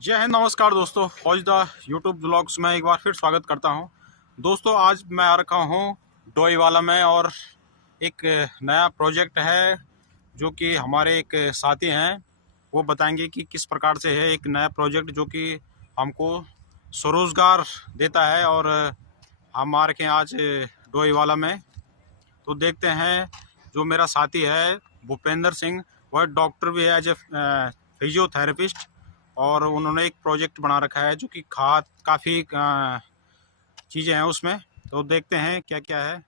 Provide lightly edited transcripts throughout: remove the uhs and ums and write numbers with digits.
जय हिंद, नमस्कार दोस्तों। फौजदा यूट्यूब ब्लॉग्स में एक बार फिर स्वागत करता हूं। दोस्तों आज मैं आ रखा हूं डोईवाला में और एक नया प्रोजेक्ट है जो कि हमारे एक साथी हैं, वो बताएंगे कि किस प्रकार से है एक नया प्रोजेक्ट जो कि हमको स्वरोजगार देता है। और हम आ रखे हैं आज डोईवाला में, तो देखते हैं। जो मेरा साथी है भूपेंद्र सिंह, वह डॉक्टर भी है एज ए फिजियोथेरेपिस्ट, और उन्होंने एक प्रोजेक्ट बना रखा है जो कि काफ़ी चीज़ें हैं उसमें। तो देखते हैं क्या क्या है।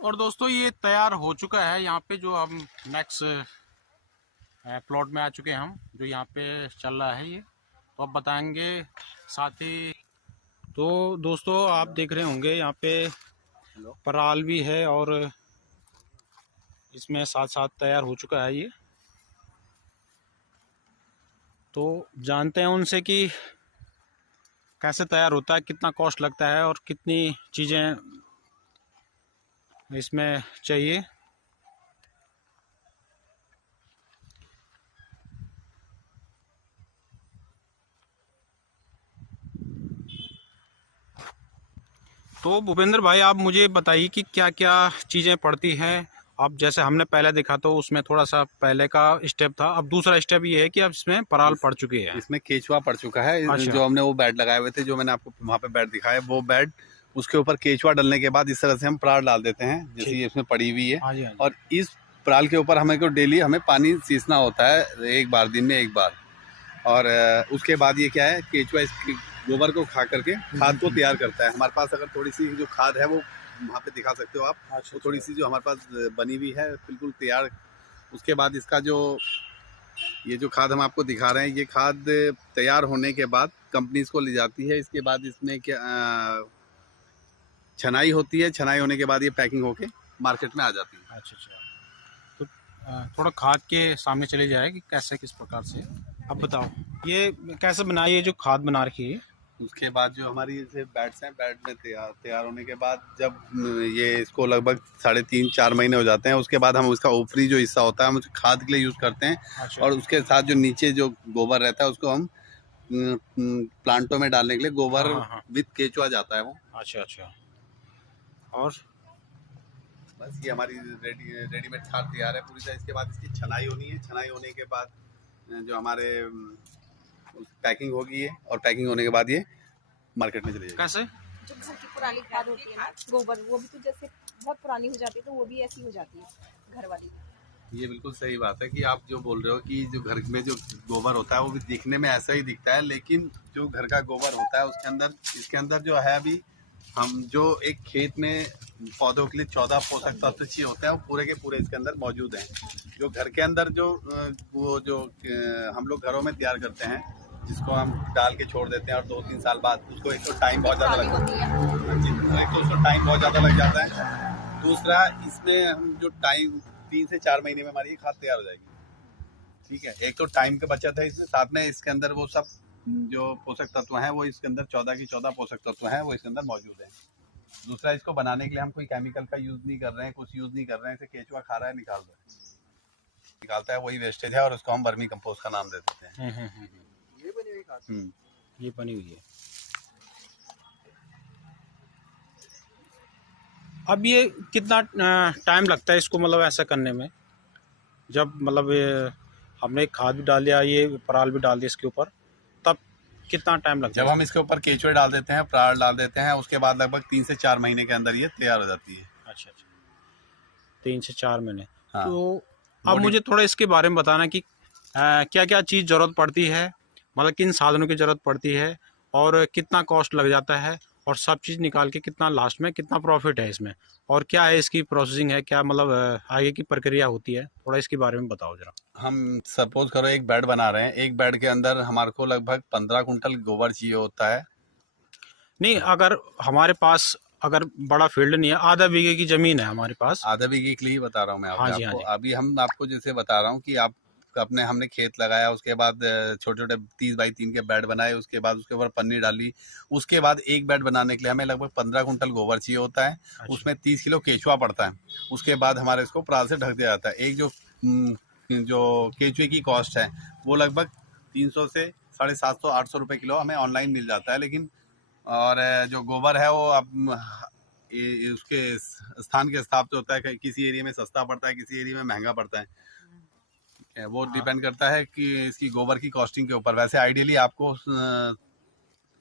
और दोस्तों ये तैयार हो चुका है। यहाँ पे जो हम नेक्स्ट प्लॉट में आ चुके हैं, हम जो यहाँ पे चल रहा है ये, तो अब बताएंगे साथ ही। तो दोस्तों आप देख रहे होंगे यहाँ पे पराल भी है और इसमें साथ साथ तैयार हो चुका है ये। तो जानते हैं उनसे कि कैसे तैयार होता है, कितना कॉस्ट लगता है और कितनी चीज़ें इसमें चाहिए। तो भूपेंद्र भाई आप मुझे बताइए कि क्या क्या चीज़ें पड़ती हैं। अब जैसे हमने पहले देखा तो उसमें थोड़ा सा पहले का स्टेप था, अब दूसरा स्टेप ये है कि अब इसमें पराल पड़ चुकी है। इसमें केचुआ पड़ चुका है। अच्छा। जो हमने वो बेड लगाए हुए थे, जो मैंने आपको वहाँ पे बेड दिखाया, वो बेड उसके ऊपर केचुआ डलने के बाद इस तरह से हम पराल डाल देते हैं, जैसे ये इसमें पड़ी हुई है। हाँ जी, हाँ जी। और इस पराल के ऊपर हमें को डेली हमें पानी सींचना होता है, एक बार दिन में एक बार। और उसके बाद ये क्या है, केचुआ इसकी गोबर को खा करके खाद को तैयार करता है। हमारे पास अगर थोड़ी सी जो खाद है वो वहाँ पे दिखा सकते हो आप। अच्छा, वो थोड़ी सी जो हमारे पास बनी हुई है बिल्कुल तैयार। उसके बाद इसका जो ये जो खाद हम आपको दिखा रहे हैं, ये खाद तैयार होने के बाद कंपनी इसको ले जाती है। इसके बाद इसमें क्या छनाई होती है। छनाई होने के बाद ये पैकिंग होके मार्केट में आ जाती है। अच्छा, अच्छा। तो थोड़ा खाद के सामने चले जाए कि कैसे किस प्रकार से, अब बताओ ये कैसे बनाई है जो खाद बना रखी है। उसके बाद जो हमारी जैसे बैट्स हैं, बैट में तैयार होने के बाद जब ये इसको लगभग 3.5-4 महीने हो जाते हैं, उसके बाद हम उसका ऊपरी जो हिस्सा होता है हम उसे खाद के लिए यूज़ करते हैं। अच्छा। और उसके साथ जो नीचे जो गोबर रहता है उसको हम प्लांटों में डालने के लिए गोबर हाँ, हाँ। विद केचुआ जाता है वो। अच्छा, अच्छा। और बस ये हमारी रेडीमेड खाद तैयार है पूरी तरह। इसके बाद इसकी छनाई होनी है। छनाई होने के बाद जो हमारे पैकिंग होगी ये, और पैकिंग होने के बाद ये मार्केट में चली जाएगी। कैसे? जो घर की पुरानी खाद होती है ना, गोबर, वो भी तो जैसे बहुत पुरानी हो जाती है तो वो भी ऐसी हो जाती है घर वाली। ये बिल्कुल सही बात है कि आप जो बोल रहे हो कि जो घर में जो गोबर होता है वो भी दिखने में ऐसा ही दिखता है, लेकिन जो घर का गोबर होता है उसके अंदर, इसके अंदर जो है अभी हम जो एक खेत में पौधों के लिए 14 पोषक तत्व चाहिए होता है वो पूरे के पूरे इसके अंदर मौजूद हैं। जो घर के अंदर जो वो जो हम लोग घरों में तैयार करते हैं, जिसको हम डाल के छोड़ देते हैं और 2-3 साल बाद उसको एक तो टाइम बहुत ज़्यादा लग जाता है। एक तो उसको टाइम बहुत ज़्यादा लग जाता है। दूसरा इसमें हम जो टाइम 3 से 4 महीने में हमारी खाद तैयार हो जाएगी। ठीक है, एक तो टाइम की बचत है इसमें, साथ में इसके अंदर वो सब जो पोषक तत्व हैं वो इसके अंदर 14 की 14 पोषक तत्व हैं वो इसके अंदर मौजूद हैं। दूसरा, इसको बनाने के लिए हम कोई केमिकल का यूज़ नहीं कर रहे हैं, कुछ यूज़ नहीं कर रहे हैं। इसे केचुआ खा रहा है, निकालता है, वही वेस्टेज है और उसको हम वर्मी कंपोस्ट का नाम दे देते हैं। ये बनी हुई खाद, ये बनी हुई है। अब ये कितना टाइम लगता है इसको मतलब ऐसा करने में, जब मतलब ये हमने खाद भी डाल दिया, ये पराल भी डाल दिया इसके ऊपर, तब कितना टाइम लगता है? जब हम इसके ऊपर केचुए डाल देते हैं, पराल डाल देते हैं, उसके बाद लगभग 3 से 4 महीने के अंदर ये तैयार हो जाती है। अच्छा, अच्छा, 3 से 4 महीने। हाँ। तो अब मुझे थोड़ा इसके बारे में बताना कि क्या क्या चीज़ ज़रूरत पड़ती है, मतलब किन साधनों की ज़रूरत पड़ती है और कितना कॉस्ट लग जाता है, और सब चीज़ निकाल के कितना लास्ट में कितना प्रॉफिट है इसमें, और क्या है इसकी प्रोसेसिंग है, क्या मतलब आगे की प्रक्रिया होती है, थोड़ा इसके बारे में बताओ ज़रा। हम सपोज करो एक बेड बना रहे हैं, एक बेड के अंदर हमारे को लगभग 15 कुंटल गोबर चाहिए होता है। नहीं, अगर हमारे पास अगर बड़ा फील्ड नहीं है, आधा बीघे की ज़मीन है हमारे पास। आधा बीघे के लिए ही बता रहा हूँ मैं हाँ जी, हाँ आपको। जी। अभी हम आपको जैसे बता रहा हूँ कि आप अपने हमने खेत लगाया, उसके बाद छोटे छोटे 30 बाई 3 के बेड बनाए, उसके बाद उसके ऊपर पन्नी डाली। उसके बाद एक बेड बनाने के लिए हमें लगभग 15 कुंटल गोबर चाहिए होता है। अच्छा। उसमें 30 किलो केचुआ पड़ता है। उसके बाद हमारे इसको पराल से ढक दिया जाता है। एक जो केचुए की कॉस्ट है वो लगभग 300 से 750-800 रुपये किलो हमें ऑनलाइन मिल जाता है। लेकिन और जो गोबर है वो अब उसके स्थान के हिसाब से होता है, किसी एरिया में सस्ता पड़ता है, किसी एरिया में महंगा पड़ता है। वो डिपेंड करता है कि इसकी गोबर की कॉस्टिंग के ऊपर। वैसे आइडियली आपको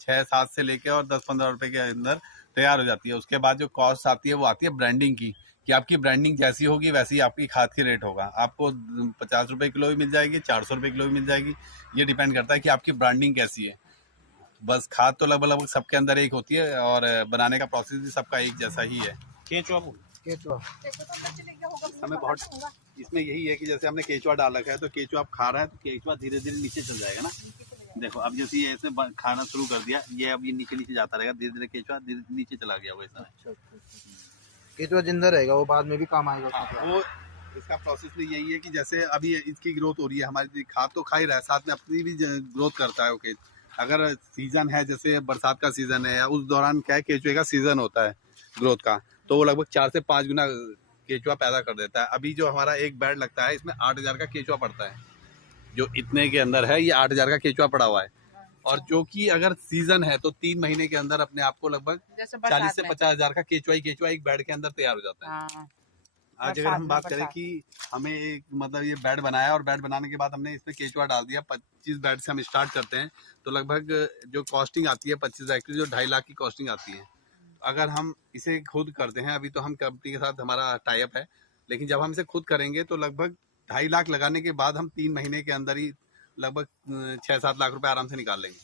6-7 से लेके और 10-15 रुपए के अंदर तैयार हो जाती है। उसके बाद जो कॉस्ट आती है वो आती है ब्रांडिंग की, कि आपकी ब्रांडिंग जैसी होगी वैसी आपकी खाद की रेट होगा। आपको 50 रुपये किलो भी मिल जाएगी, 400 रुपये किलो भी मिल जाएगी। ये डिपेंड करता है कि आपकी ब्रांडिंग कैसी है। बस खाद तो लगभग सबके अंदर एक होती है और बनाने का प्रोसेस भी सबका एक जैसा ही है। केचुआ हमें बहुत इसमें यही है कि जैसे हमने केचुआ डाल रखा है तो केचुआ आप खा रहा है तो केचुआ धीरे धीरे नीचे चल जाएगा ना। देखो अब जैसे ये ऐसे खाना शुरू कर दिया, ये अब ये नीचे नीचे जाता रहेगा, धीरे धीरे केचुआ नीचे चला गया वैसा। केचुआ जिंदा रहेगा, वो बाद में भी काम आएगा। वो इसका प्रोसेस भी यही है कि जैसे अभी इसकी ग्रोथ हो रही है, हमारी खाद तो खा ही रहा है, साथ में अपनी भी ग्रोथ करता है। ओके, अगर सीजन है जैसे बरसात का सीजन है या उस दौरान क्या है केचुए का सीजन होता है ग्रोथ का, तो वो लगभग 4 से 5 गुना केचुआ पैदा कर देता है। अभी जो हमारा एक बेड लगता है इसमें 8000 का केचुआ पड़ता है। जो इतने के अंदर है ये 8000 का केचुआ पड़ा हुआ है। और जो कि अगर सीजन है तो 3 महीने के अंदर अपने आप को लगभग 40 से 50 हजार का केचुआ एक बेड के अंदर तैयार हो जाता है। आज अगर हम बात करें कि हमें एक मतलब ये बेड बनाया और बेड बनाने के बाद हमने इसमें केचुआ डाल दिया, 25 बेड से हम स्टार्ट करते हैं तो लगभग जो कॉस्टिंग आती है 25 एक्चुअली जो 2.5 लाख की कॉस्टिंग आती है। अगर हम इसे खुद करते हैं, अभी तो हम कंपनी के साथ हमारा टाई अप है, लेकिन जब हम इसे खुद करेंगे तो लगभग 2.5 लाख लगाने के बाद हम 3 महीने के अंदर ही लगभग 6-7 लाख रुपए आराम से निकाल लेंगे।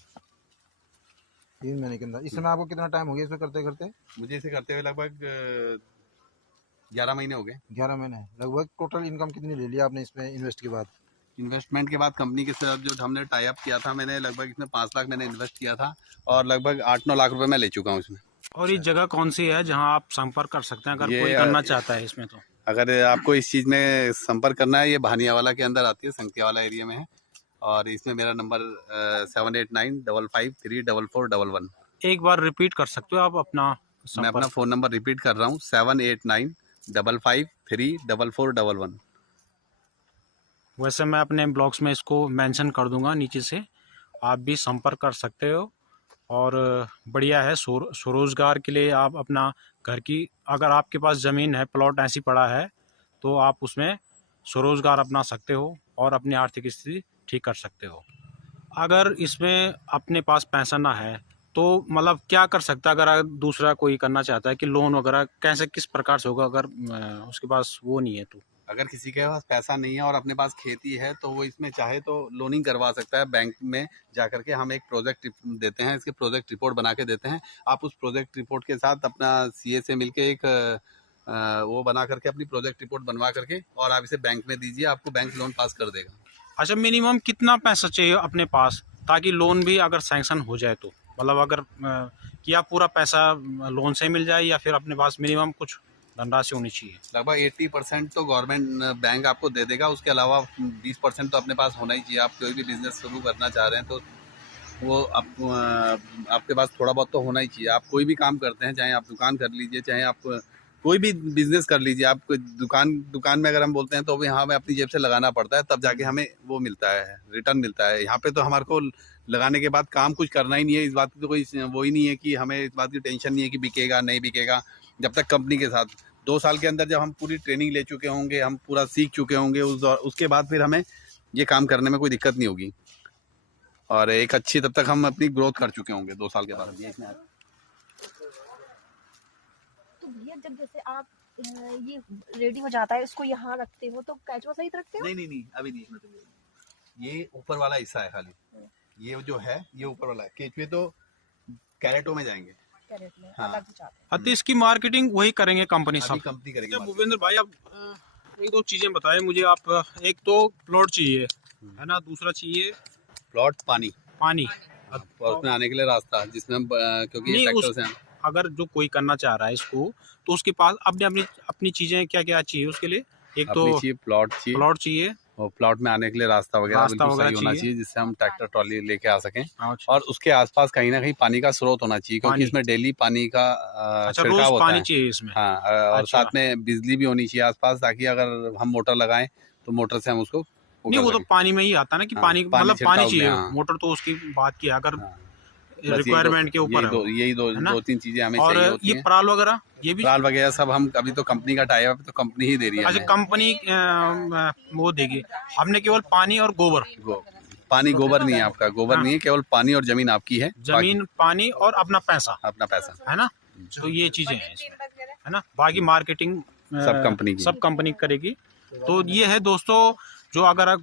3 महीने के अंदर। इसमें आपको कितना टाइम हो गया इसमें करते करते? मुझे इसे करते हुए लगभग 11 महीने हो गए। 11 महीने। लगभग टोटल इनकम कितनी ले लिया आपने इसमें इन्वेस्ट के बाद? इन्वेस्टमेंट के बाद कंपनी के साथ जो हमने टाई अप किया था, मैंने लगभग इसमें 5 लाख मैंने इन्वेस्ट किया था और लगभग 8-9 लाख रुपए मैं ले चुका हूँ इसमें। और ये जगह कौन सी है जहां आप संपर्क कर सकते हैं अगर ये कोई करना चाहता है इसमें? तो अगर आपको इस चीज़ में संपर्क करना है, ये भानियावाला के अंदर आती है, संगतियावाला एरिया में है। और इसमें मेरा नंबर 7895534411। एक बार रिपीट कर सकते हो आप अपना मैं अपना संपर्क? फ़ोन नंबर रिपीट कर रहा हूँ, 7895534411। वैसे मैं अपने ब्लॉग्स में इसको मेंशन कर दूंगा नीचे से, आप भी संपर्क कर सकते हो। और बढ़िया है, स्वरोजगार के लिए आप अपना घर की, अगर आपके पास ज़मीन है, प्लॉट ऐसी पड़ा है, तो आप उसमें स्वरोजगार अपना सकते हो और अपनी आर्थिक स्थिति ठीक कर सकते हो। अगर इसमें अपने पैसा पैसा ना है तो मतलब क्या कर सकता है? अगर दूसरा कोई करना चाहता है कि लोन वगैरह कैसे, किस प्रकार से होगा अगर उसके पास वो नहीं है तो? अगर किसी के पास पैसा नहीं है और अपने पास खेती है तो वो इसमें चाहे तो लोनिंग करवा सकता है बैंक में जाकर के। हम एक प्रोजेक्ट देते हैं, इसके प्रोजेक्ट रिपोर्ट बना के देते हैं। आप उस प्रोजेक्ट रिपोर्ट के साथ अपना सीए से मिलके एक वो बना करके अपनी प्रोजेक्ट रिपोर्ट बनवा करके और आप इसे बैंक में दीजिए, आपको बैंक लोन पास कर देगा। अच्छा, मिनिमम कितना पैसा चाहिए अपने पास ताकि लोन भी अगर सैंक्शन हो जाए तो? मतलब अगर क्या पूरा पैसा लोन से मिल जाए या फिर अपने पास मिनिमम कुछ धनराशि होनी चाहिए? लगभग 80% तो गवर्नमेंट बैंक आपको दे देगा, उसके अलावा 20% तो अपने पास होना ही चाहिए। आप कोई भी बिजनेस शुरू करना चाह रहे हैं तो वो आपके पास थोड़ा बहुत तो होना ही चाहिए। आप कोई भी काम करते हैं, चाहे आप दुकान कर लीजिए, चाहे आप कोई भी बिजनेस कर लीजिए, आप दुकान में अगर हम बोलते हैं तो भी हमें अपनी जेब से लगाना पड़ता है, तब जाके हमें वो मिलता है, रिटर्न मिलता है। यहाँ पे तो हमारे को लगाने के बाद काम कुछ करना ही नहीं है, इस बात की तो कोई वो ही नहीं है कि हमें इस बात की टेंशन नहीं है कि बिकेगा नहीं बिकेगा। जब तक कंपनी के साथ 2 साल के अंदर जब हम पूरी ट्रेनिंग ले चुके होंगे, हम पूरा सीख चुके होंगे, उसके बाद फिर हमें ये काम करने में कोई दिक्कत नहीं होगी। और एक अच्छी तब तक हम अपनी ग्रोथ कर चुके होंगे 2 साल के बाद। तो भैया जब जैसे आप ये रेडी हो जाता है, इसको यहाँ रखते हो तो कैचुआ सहित रखते हो? नहीं अभी नहीं, मतलब ये ऊपर वाला हिस्सा है खाली, ये जो है ये ऊपर वाला है। केचुए तो कैरेटों में जाएंगे, कैरेट में हाँ। अलग हो जाते हैं। हाँ, तो इसकी मार्केटिंग वही करेंगे कंपनी सब? कंपनी करेगी। अच्छा भूपेंद्र भाई, आप एक दो चीजें बताएं मुझे आप। एक तो प्लॉट चाहिए है ना, दूसरा चाहिए प्लॉट, पानी और उसमें आने के लिए रास्ता, जिसमें हम क्योंकि नहीं, ट्रैक्टर से हम अगर जो कोई करना चाह रहा है इसको तो उसके पास अपनी चीजें क्या क्या चाहिए उसके लिए? एक तो प्लॉट चाहिए और प्लॉट में आने के लिए रास्ता वगैरह बिल्कुल सही होना चाहिए, जिससे हम ट्रैक्टर ट्रॉली लेके आ सकें। और उसके आसपास कहीं ना कहीं पानी का स्रोत होना चाहिए, क्योंकि इसमें डेली पानी का छिड़काव होता है। चाहिए इसमें, हाँ, और साथ में बिजली भी होनी चाहिए आसपास, ताकि अगर हम मोटर लगाएं तो मोटर से हम उसको नहीं, वो तो पानी में ही आता है ना कि पानी मतलब पानी चाहिए। मोटर तो उसकी बात की, अगर रिक्वायरमेंट के ऊपर यही दो तीन चीजें हमें और चाहिए होती ये हैं। पराल वगैरह, ये भी पराल वगैरह सब हम अभी तो कंपनी का टाई अप, तो कंपनी ही दे रही है। अच्छा, कंपनी वो देगी। हमने केवल पानी और गोबर, पानी गोबर नहीं है आपका, गोबर नहीं है, केवल पानी और जमीन आपकी है। जमीन, पानी और अपना पैसा है ना, तो ये चीजें हैं इसमें, है ना। बाकी मार्केटिंग सब कंपनी करेगी। तो ये है दोस्तों, जो अगर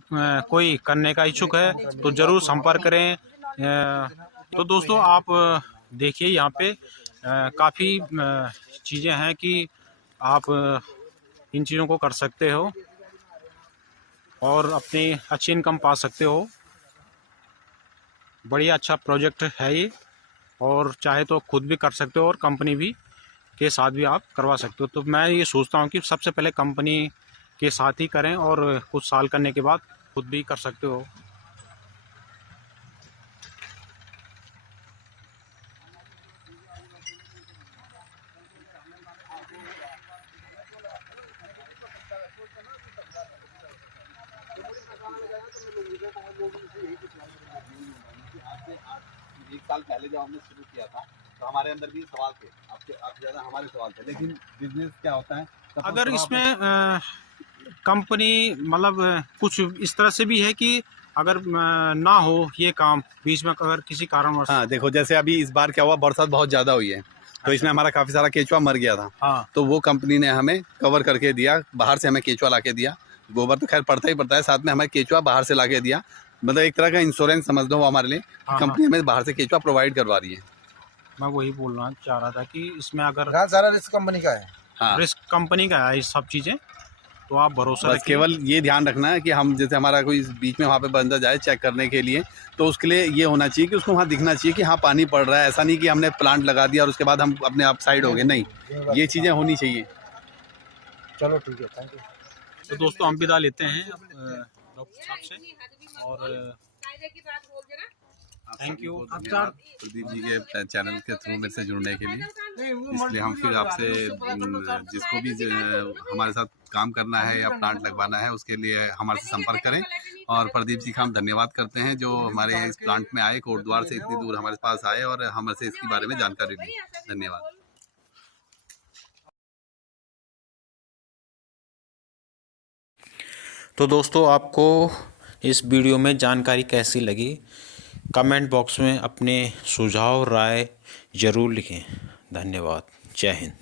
कोई करने का इच्छुक है तो जरूर संपर्क करें। तो दोस्तों आप देखिए यहाँ पे काफ़ी चीज़ें हैं कि आप इन चीज़ों को कर सकते हो और अपनी अच्छी इनकम पा सकते हो। बढ़िया अच्छा प्रोजेक्ट है ये, और चाहे तो खुद भी कर सकते हो और कंपनी भी के साथ भी आप करवा सकते हो। तो मैं ये सोचता हूँ कि सबसे पहले कंपनी के साथ ही करें और कुछ साल करने के बाद खुद भी कर सकते हो। एक साल पहले जब हमने शुरू किया था तो हमारे अंदर भी सवाल थे, अब ज़्यादा हमारे सवाल थे। लेकिन बिजनेस क्या होता है, अगर इसमें कंपनी मतलब कुछ इस तरह से भी है कि अगर ना हो ये काम बीच में, अगर किसी कारणवश। हाँ देखो, जैसे अभी इस बार क्या हुआ, बरसात बहुत ज़्यादा हुई है, तो इसमें हमारा काफ़ी सारा केचुआ मर गया था। हाँ, तो वो कंपनी ने हमें कवर करके दिया, बाहर से हमें केचुआ ला के दिया। गोबर तो खैर पड़ता ही पड़ता है, साथ में हमें केचुआ बाहर से ला के दिया। मतलब एक तरह का इंश्योरेंस समझ लो हमारे लिए। कंपनी हमें बाहर से केचुआ प्रोवाइड करवा रही है। मैं वही बोलना चाह रहा था कि इसमें अगर यहाँ सारा रिस्क कंपनी का है। हाँ, रिस्क कंपनी का है ये सब चीज़ें, तो आप भरोसा बस रखिए। केवल ये ध्यान रखना है कि हम जैसे हमारा कोई बीच में वहाँ पे बंदा जाए चेक करने के लिए, तो उसके लिए ये होना चाहिए कि उसको वहाँ दिखना चाहिए कि हाँ पानी पड़ रहा है। ऐसा नहीं कि हमने प्लांट लगा दिया और उसके बाद हम अपने आप साइड हो गए, नहीं, ये चीज़ें होनी चाहिए। चलो ठीक है, थैंक यू। तो दोस्तों हम विदा लेते हैं डॉक्टर साहब से, और थैंक यू प्रदीप जी के चैनल के थ्रू मेरे से जुड़ने के लिए। इसलिए हम फिर आपसे जिसको भी हमारे साथ काम करना है या प्लांट लगवाना है उसके लिए हमारे से संपर्क करें। और प्रदीप जी का हम धन्यवाद करते हैं जो हमारे इस प्लांट में आए, कोटद्वार से इतनी दूर हमारे पास आए और हमारे से इसके बारे में जानकारी ली। धन्यवाद। तो दोस्तों आपको इस वीडियो में जानकारी कैसी लगी, कमेंट बॉक्स में अपने सुझाव राय ज़रूर लिखें। धन्यवाद। जय हिंद।